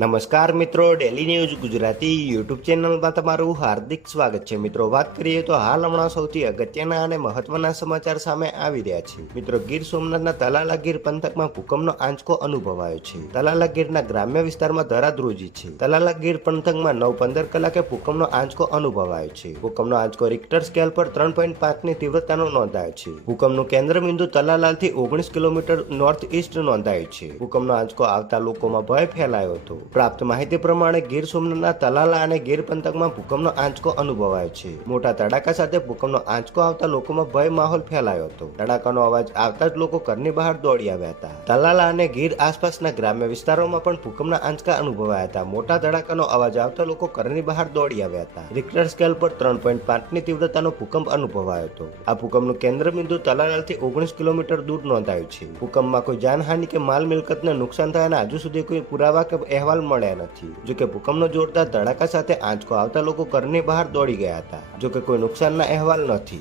નમસ્કાર મિત્રો, daily news Gujarati YouTube ચેનલમાં તમારું હાર્દિક સ્વાગત છે। મિત્રો, વાત કરીએ તો હાલ હમણાં સૌથી અગત્યના અને મહત્વના સમાચાર સામે આવી રહ્યા છે। મિત્રો, ગીર સોમનાથના તલાલા ગીર પંથકમાં ભૂકંપનો આંચકો અનુભવાયો છે। તલાલા ગીરના ગ્રામ્ય વિસ્તારમાં ધરાધ્રુજી છે। તલાલા ગીર પંથકમાં 9:15 કલાકે ભૂકંપનો આંચકો અનુભવાયો છે। ભૂકંપનો આંચકો રિક્ટર સ્કેલ પર 3.5ની તીવ્રતાનો નોંધાયો છે। ભૂકંપનું કેન્દ્રબિંદુ તલાલાથી 19 કિલોમીટર નોર્થ ઈસ્ટ નોંધાયું છે। ભૂકંપનો આંચકો આવતા લોકોમાં ભય ફેલાયો હતો। પ્રાપ્ત માહિતી પ્રમાણે ગીર સોમનાથના તલાલા અને ગીર પંથકમાં ભૂકંપનો આંચકો અનુભવાયો છે। મોટા તડાકા સાથે ભૂકંપનો આંચકો આવતા લોકોમાં ભય માહોલ ફેલાયો હતો। તડાકાનો અવાજ આવતા જ લોકો ઘરની બહાર દોડી આવ્યા હતા। તલાલા અને ગીર આસપાસના ગ્રામ્ય વિસ્તારોમાં પણ ભૂકંપના આંચકા અનુભવાયા હતા। મોટા તડાકાનો અવાજ આવતા લોકો ઘરની બહાર દોડી આવ્યા હતા। રિક્ટર સ્કેલ પર 3.5ની તીવ્રતાનો ભૂકંપ અનુભવાયો હતો। આ ભૂકંપનું કેન્દ્રબિંદુ તલાલાથી 19 કિલોમીટર દૂર નોંધાયું છે। ભૂકંપમાં કોઈ જાનહાનિ કે માલ મિલકતને નુકસાન થયાના હજુ સુધી કોઈ પુરાવા કે અહેવાલ મળ્યા નથી। જોકે ભૂકંપનો જોરદાર ધડાકા સાથે આંચકો આવતા લોકો ઘરની બહાર દોડી ગયા હતા। જોકે કોઈ નુકસાનના અહેવાલ નથી।